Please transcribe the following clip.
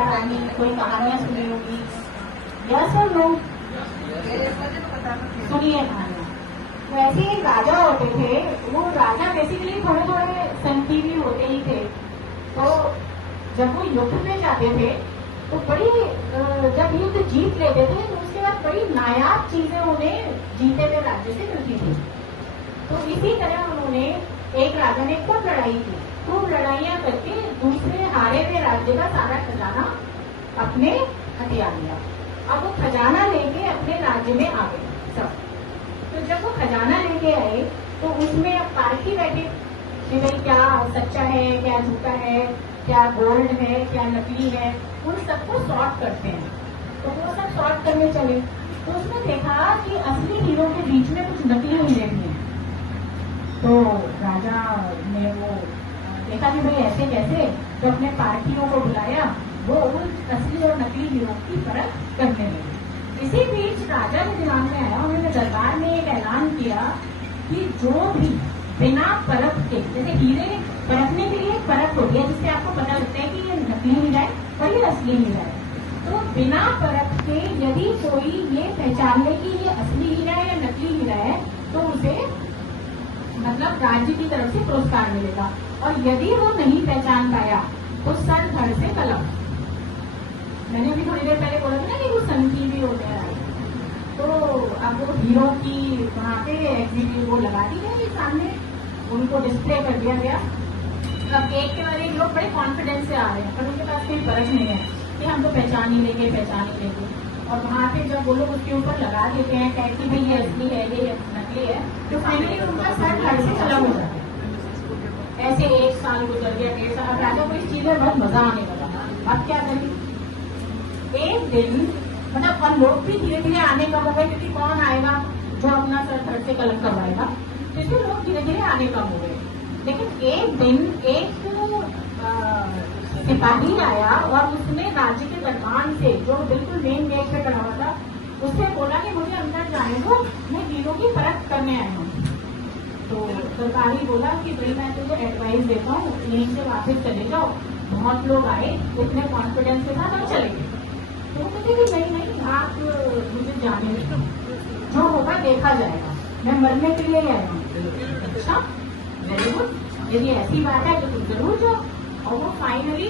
रानी कोई कहानियां सुनी होगी, यस और नो? सुनिए कहानियां। तो ऐसे एक राजा होते थे, वो राजा बेसिकली थोड़े थोड़े संकीर्णी होते ही थे। तो जब वो युद्ध में जाते थे तो बड़ी जब युद्ध जीत लेते थे तो उसके बाद बड़ी नायाब चीजें उन्हें जीते हुए राज्य से मिलती थी। तो इसी तरह उन्होंने एक राजा ने खूब लड़ाई की, खूब लड़ाइयां करके दूसरे हारे हुए राज्य का सारा खजाना अपने हथिया लिया। अब वो खजाना लेके अपने राज्य में आ गए सब। तो जब वो खजाना लेके आए तो उसमें अब पारखी बैठे कि भाई क्या सच्चा है, क्या झूठा है, क्या गोल्ड है, क्या नकली है, उन सबको सॉर्ट करते हैं। तो वो सब सॉर्ट करने चले तो उसने देखा कि असली हीरो के बीच में कुछ नकली हीरे भी हैं। तो राजा ने वो देखा कि भाई ऐसे कैसे, तो अपने पार्थियों को बुलाया, वो उन असली और नकली हीरो की परख करने लगे। इसी बीच राजा के दिमाग में आया, उन्होंने दरबार में एक ऐलान किया कि जो भी बिना परख के, जैसे हीरे परखने के लिए एक परख होती है जिससे आपको पता लगता है कि ये नकली हीरा है और ये असली हीरा है, तो बिना परख के यदि कोई ये पहचान ले कि ये असली हीरा है या नकली हीरा है तो उसे मतलब राज्य की तरफ से पुरस्कार मिलेगा, और यदि वो नहीं पहचान पाया तो सर धड़ से कलम। मैंने अभी थोड़ी देर पहले बोला था ना कि वो संकी भी होते हैं। तो अब वो हीरो की वहाँ पे एग्जीक्यूटिव वो लगा दी गई सामने, उनको डिस्प्ले कर दिया गया। अब एक के बाद एक लोग बड़े कॉन्फिडेंस से आ रहे हैं पर उनके पास कोई फर्क नहीं है कि हम तो पहचान ही लेंगे, पहचान ही लेंगे। और वहाँ पे जब वो लोग उसके ऊपर लगा देते हैं टैग कि भाई ये असली है, ये नकली है, तो फाइनली उनका सर धड़ से कलम हो जाता है। ऐसे एक साल गुजर गया, 1.5 साल। राजा को इस चीज में बहुत मजा आने लगा। अब क्या करें? एक दिन मतलब और लोग भी धीरे धीरे आने कम हो गए, क्योंकि कौन आएगा जो अपना सर धड़ से कलम करवाएगा, इसलिए लोग धीरे धीरे आने कम हो गए। लेकिन एक दिन एक सिपाही आया और उसने राज्य के दरबार से, जो बिल्कुल मेन गेट पे खड़ा हुआ था, उससे बोला कि मुझे अंदर जाने दो, मैं हीरो की परख करने आया हूँ। तो सरकारी बोला कि भाई मैं तुझे एडवाइस देता हूँ, यहीं से वापस चले जाओ, बहुत लोग आए इतने कॉन्फिडेंस के साथ और चले गए। तो कहते कि नहीं नहीं, आप मुझे जाने दो, जो होगा देखा जाएगा, मैं मरने के लिए ही आया हूँ। अच्छा वेरी गुड, यदि ऐसी बात है तो तुम जरूर जाओ। और वो फाइनली